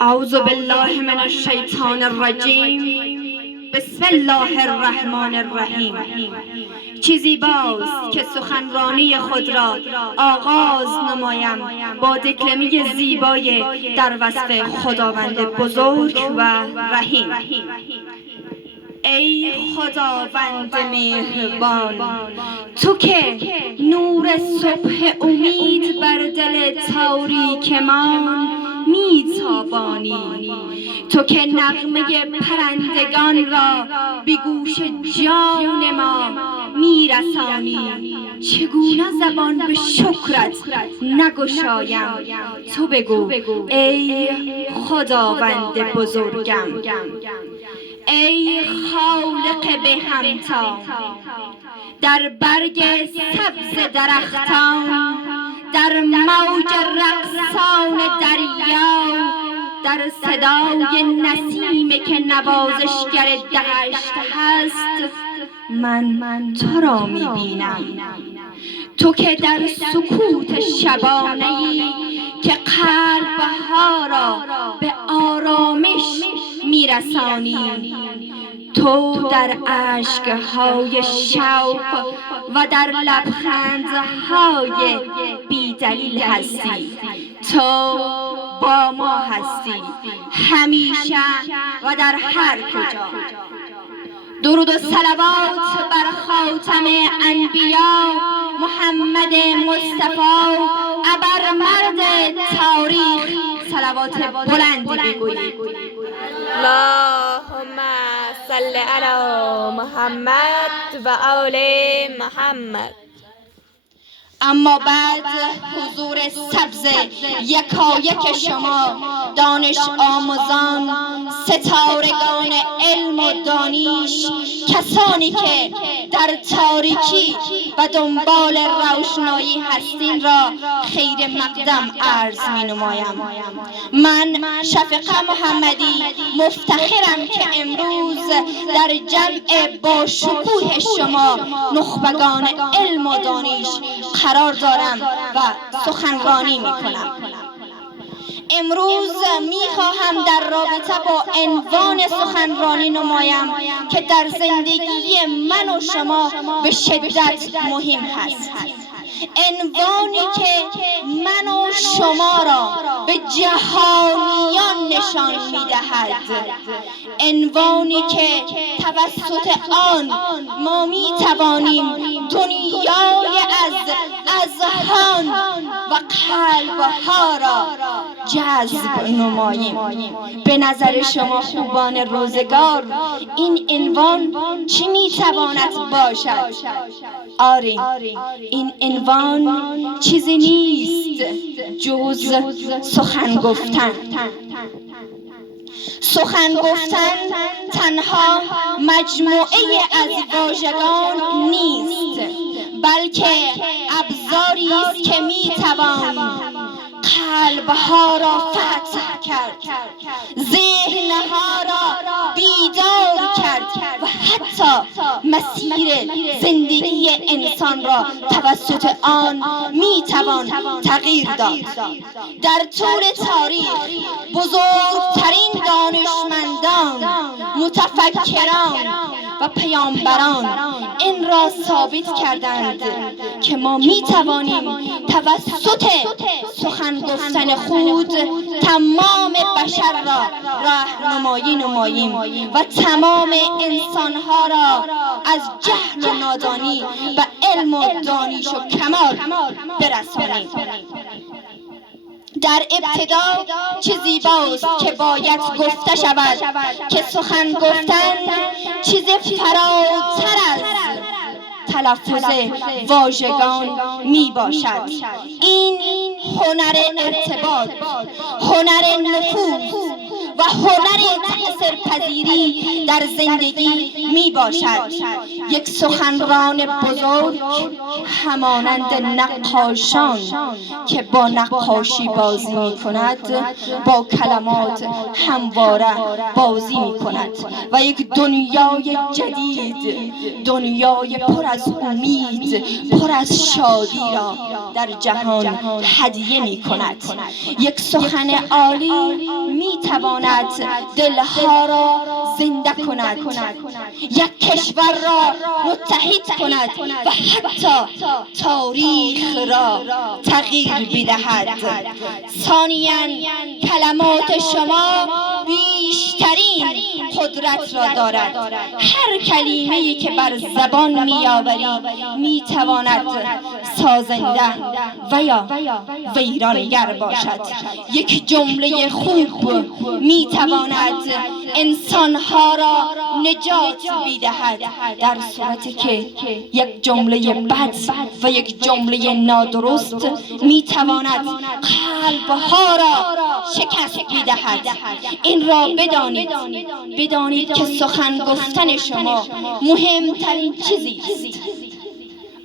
اعوذ بالله من الشیطان الرجیم. بسم الله الرحمن الرحیم. چیزی باست که سخنرانی خود را آغاز نمایم با دکلمه زیبای در وصف خداوند بزرگ و رحیم. ای خداوند مهربان، تو که نور صبح امید بر دل تاریکمان میتابانی، تو که نغمه پرندگان را به گوش جان ما میرسانی، چگونه زبان به شکرت نگشایم؟ تو بگو ای خداوند بزرگم. ای خالق به همتا، در برگ سبز درختان، در موج رقصان دریا، در صدای نسیم که نوازشگر دشت هست، من تو را میبینم. تو که در سکوت شبانه‌ای که قلبها را به آرامش میرسانی، تو در اشک‌های شوق و در لبخندهای بی‌دلیل هستی. تو با ما هستی همیشه و در هر کجا. درود و صلوات بر خاتم انبیا محمد مصطفی ابرمرد تاریخ صلوات بلندی بگویید. اللهم صل علی محمد و آل محمد. اما بعد حضور سبز یکایک شما دانش آموزان، ستارگان علم و دانش، کسانی که در تاریکی و دنبال روشنایی هستین را خیر مقدم عرض می نمایم. من شفقه محمدی مفتخرم که امروز در جمع با شکوه شما نخبگان علم و دانش قرار دارم و سخنرانی می کنم. امروز می خواهم در رابطه با عنوان سخنرانی نمایم که در زندگی من و شما به شدت مهم هست. عنوانی که من و شما را به جهانیان نشان می‌دهد، عنوانی که توسط آن ما می‌توانیم دنیای از اذهان و قلب‌ها را جذب نماییم. به نظر شما خوبان روزگار این عنوان چی می‌تواند باشد؟ آری، این عنوان چیزی نیست جز سخن گفتن. سخن گفتن تنها مجموعه از واژگان نیست، بلکه ابزاری است که میتوان قلبها را فتح کرد، ذهنها را بیدار کرد و حتی مسیر زندگی انسان را توسط آن میتوان تغییر داد. در طول تاریخ بزرگترین دانشمندان، متفکران و پیامبران این را ثابت کردند که ما میتوانیم توسط سخن گفتن خود تمام بشر را راهنمایی نماییم و تمام انسانها را از جهل و نادانی به علم و دانش و کمال برسانیم. در ابتدا چیزی باست که باید گفته شود که سخن گفتن چیزی فراتر از تلفظ واژگان می باشد. این هنر ارتباط، هنر نفوذ و هنر تأثیرپذیری در زندگی می باشد. یک سخنران بزرگ همانند نقاشان که با نقاشی بازی می کند با کلمات همواره بازی می کند و یک دنیای جدید، دنیای پر از امید، پر از شادی را در جهان هدیه می کند. یک سخن عالی می تواند دلها را زنده کند، یک کشور را متحد کند و حتی تاریخ را تغییر بدهد. ثانیاً کلمات شما بیشترین قدرت را دارد. هر کلمه‌ای که بر زبان می‌آوری می‌تواند سازنده و یا ویرانگر باشد. یک جمله خوب می‌تواند انسان‌ها را نجات بدهد، در صورتی که یک جمله بد و یک جمله نادرست می‌تواند قلب‌ها را شکست بدهد. این را بدانید که سخن گفتن شما مهمترین چیزی است.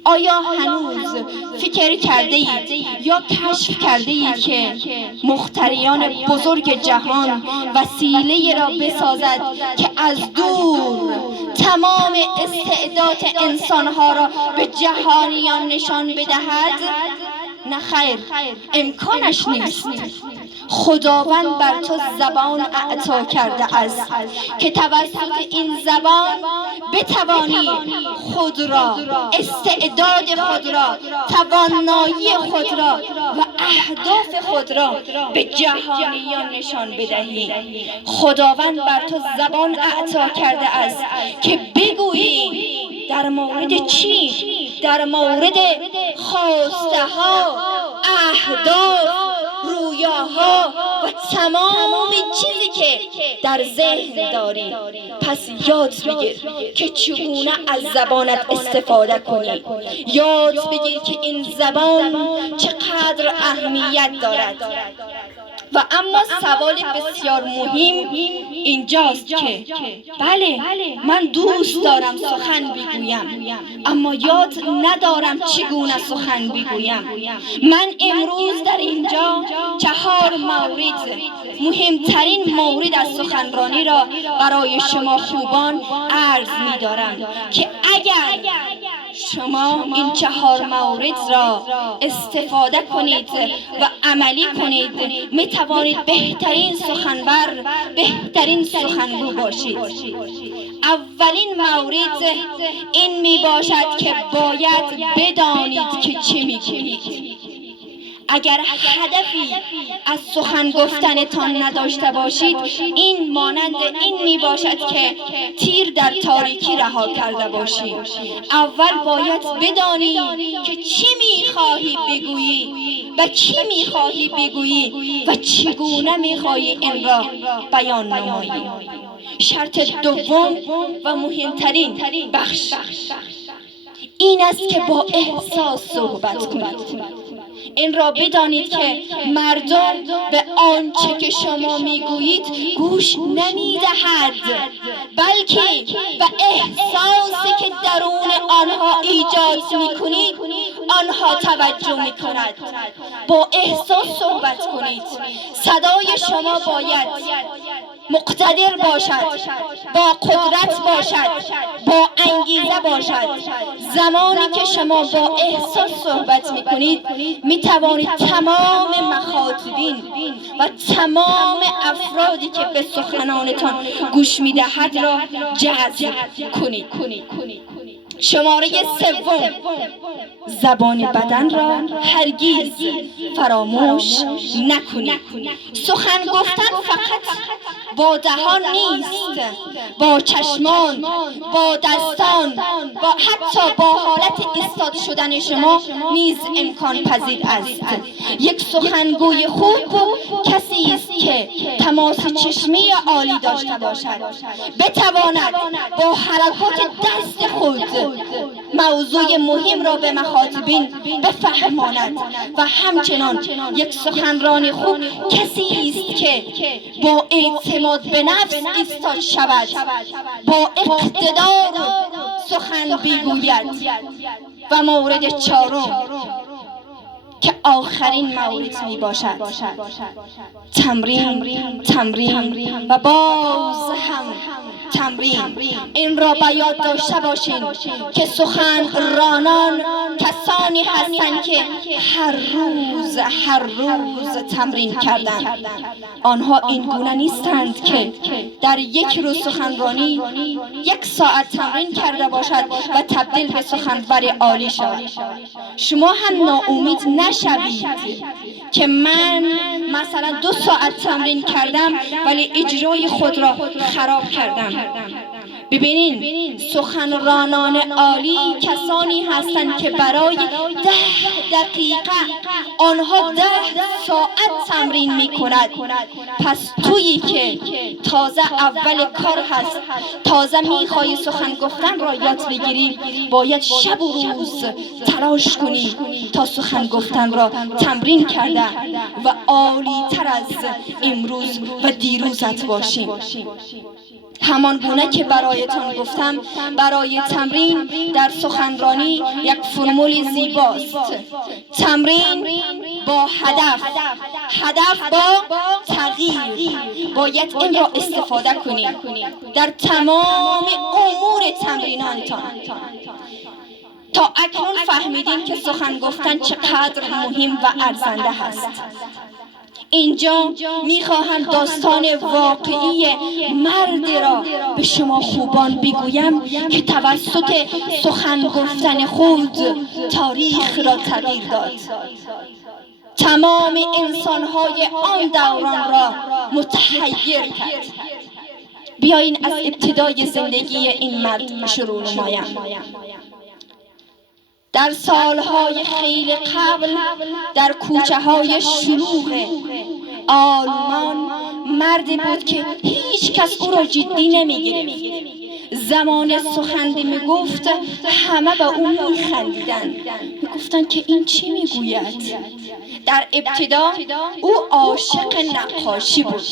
آیا هنوز فکر کرده اید یا کشف کرده اید که مخترعان بزرگ جهان وسیله را بسازد که از دور تمام استعداد انسانها را به جهانیان نشان بدهد؟ نه خیر، امکانش نیست. خداوند بر تو زبان اعطا کرده است که توسط این زبان بتوانی خود را، استعداد خود را، توانایی خود را و اهداف خود را به جهانیان نشان بدهی. خداوند بر تو زبان اعطا کرده است که بگویی در مورد چی؟ در مورد خواسته ها، اهداف، رویاها و تمام چیزی که در ذهن داری. پس یاد بگیر که چگونه از زبانت استفاده کنی. یاد بگیر که این زبان چقدر اهمیت دارد. و اما سوال بسیار مهم اینجاست که بله، من دوست دارم سخن بگویم اما یاد ندارم چگونه سخن بگویم. من امروز در اینجا 4 مورد، مهمترین مورد از سخنرانی را برای شما خوبان عرض می دارم که اگر شما این 4 مورد را استفاده کنید و عملی کنید می توانید بهترین سخنور، بهترین سخنگو باشید. اولین مورد این می باشد که باید بدانید که چه می کنید. اگر هدفی از سخن گفتنتان نداشته باشید، این مانند این می باشد که تیر در تاریکی رها کرده باشید. اول باید بدانی که چی می خواهی بگویی و کی می خواهی بگویی و چگونه می خواهی این را بیان نمایی. شرط دوم و مهمترین بخش این است که با احساس صحبت کنید. این را بدانید که مردم به آنچه که شما میگویید گوش نمیدهد، بلکه به احساسی که درون آنها ایجاد میکنید آنها توجه میکند. با احساس صحبت کنید. صدای شما باید مقتدر باشد، با قدرت باشد، با انگیزه باشد. زمانی که شما با احساس صحبت میکنید می توانید تمام مخاطبین و تمام افرادی که به سخنانتان گوش میدهد را جذب کنید. شماره 3، زبان بدن را هرگز فراموش نکنید. سخن گفتن فقط با دهان نیست، با چشمان، با دستان، با حتی با حالت ایستاده شدن شما نیز امکان پذیر است. یک سخنگوی خوب کسی است که تماس چشمی عالی داشته باشد، بتواند با حرکات دست خود موضوع مهم را به مخاطبین بفهماند و همچنان یک سخنران خوب کسی است که با اعتماد به نفس ایستاد شود، با اقتدار سخن بگوید. و مورد چهارم که آخرین مورد می باشد، تمرین و باز هم تمرین. این را به یاد داشته باشین که سخنرانان کسانی هستند که هر روز تمرین کردند. آنها این گونه نیستند که در یک روز سخنرانی 1 ساعت تمرین کرده باشد و تبدیل به سخنور عالی شود. شما هم ناامید نشوید که من مثلا 2 ساعت تمرین کردم ولی اجرای خود را خراب کردم. ببینین سخنرانان عالی کسانی هستند که برای 10 دقیقه آنها 10 ساعت تمرین می کند. پس تویی که تازه اول کار هست، تازه می خواهی سخن گفتن را یاد بگیری، باید شب و روز تلاش کنی تا سخن گفتن را تمرین کرده و عالی تر از امروز و دیروزت باشی. همان گونه که برایتان گفتم، برای تمرین در سخنرانی یک فرمول زیباست. تمرین با هدف با تغییر. باید این را استفاده کنید در تمام امور تمریناتان. تا اکنون فهمیدین که سخن گفتن چقدر مهم و ارزنده هست. اینجا میخواهم داستان واقعی مردی را به شما خوبان بگویم که توسط سخن گفتن خود تاریخ را تغییر داد، تمام انسانهای آن دوران را متحیر کرد. بیاین از ابتدای زندگی این مرد شروع نمایم. در سالهای خیلی قبل در کوچه های شلوغ آلمان مردی بود که هیچ کس او را جدی نمیگرفت. زمان سخنی میگفت همه به او میخندیدند، میگفتند که این چی میگوید. در ابتدا او عاشق نقاشی بود،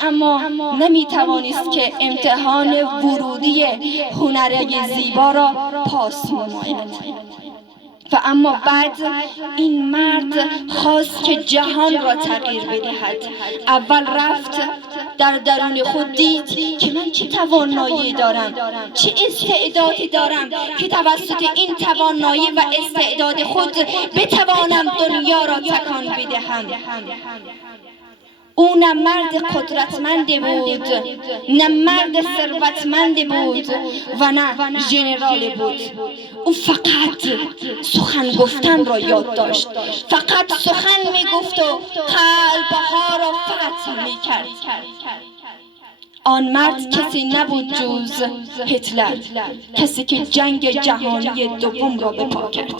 اما نمیتوانست که امتحان ورودی هنر زیبا را پاس نماید. و اما بعد این مرد خواست که جهان را تغییر بدهد. اول رفت در درون خود دید که من چه توانایی دارم، چه استعدادی دارم که توسط این توانایی و استعداد خود بتوانم دنیا را تکان بدهم. او نه مرد قدرتمندی بود، نه مرد ثروتمندی بود و نه ژنرال بود. او فقط سخن گفتن را یاد داشت، فقط سخن میگفت و قلبها را فتح میکرد. آن مرد کسی نبود جز هیتلر، کسی که جنگ جهانی دوم را به پا کرد.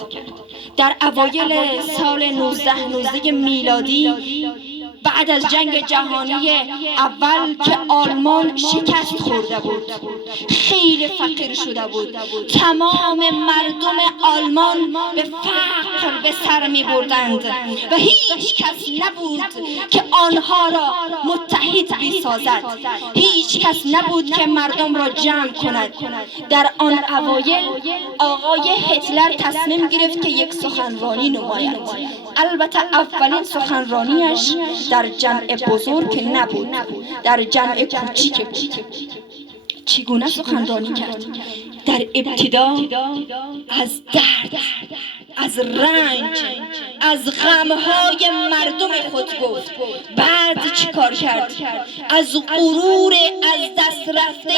در اوایل سال 1919 میلادی، بعد از جنگ جهانی اول که آلمان شکست خورده بود، خیلی فقیر شده بود، تمام مردم آلمان به فقر به سر می بردند و هیچ کس نبود که آنها را متحد بسازد، هیچ کس نبود که مردم را جمع کند. در آن اوایل آقای هیتلر تصمیم گرفت که یک سخنرانی نماید. البته اولین سخنرانیش در جمع بزرگ نبود، در جمع کوچیک بود. چگونه سخنرانی کرد؟ در ابتدا از درد، از رنج، از غمهای مردم خود گفت. بعد چی کار کرد؟ از غرور از دست رفته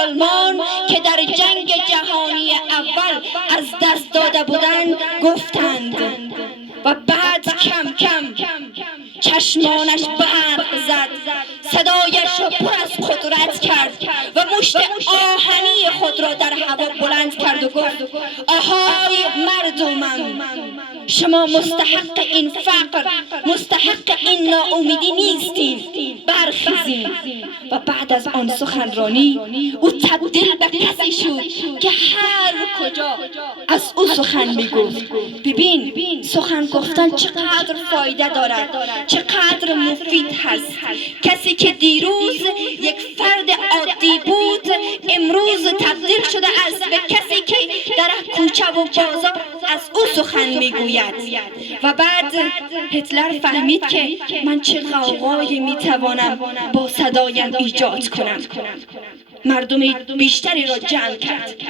آلمان که در جنگ جهانی اول از دست داده بودند گفتند و بعد کم کم چشمانش برق زد، صدایش را پر از قدرت کرد و مشت آهنی خود را در هوا بلند کرد و گفت: آهای مردمم، شما مستحق این فقر، مستحق این ناامیدی نیستین. بر برخیزیم. و بعد از آن سخنرانی او تبدیل به کسی شد که هر کجا از او سخن میگفت. ببین سخن گفتن چقدر فایده دارد، چقدر مفید هست. کسی که دیروز یک فرد عادی بود امروز تبدیل شده است به کسی که در کوچه و بازار از او سخن میگوید. و بعد هتلر فهمید که من چه غوغایی میتوانم با صدایم ایجاد کنم. مردم بیشتری را جمع کرد.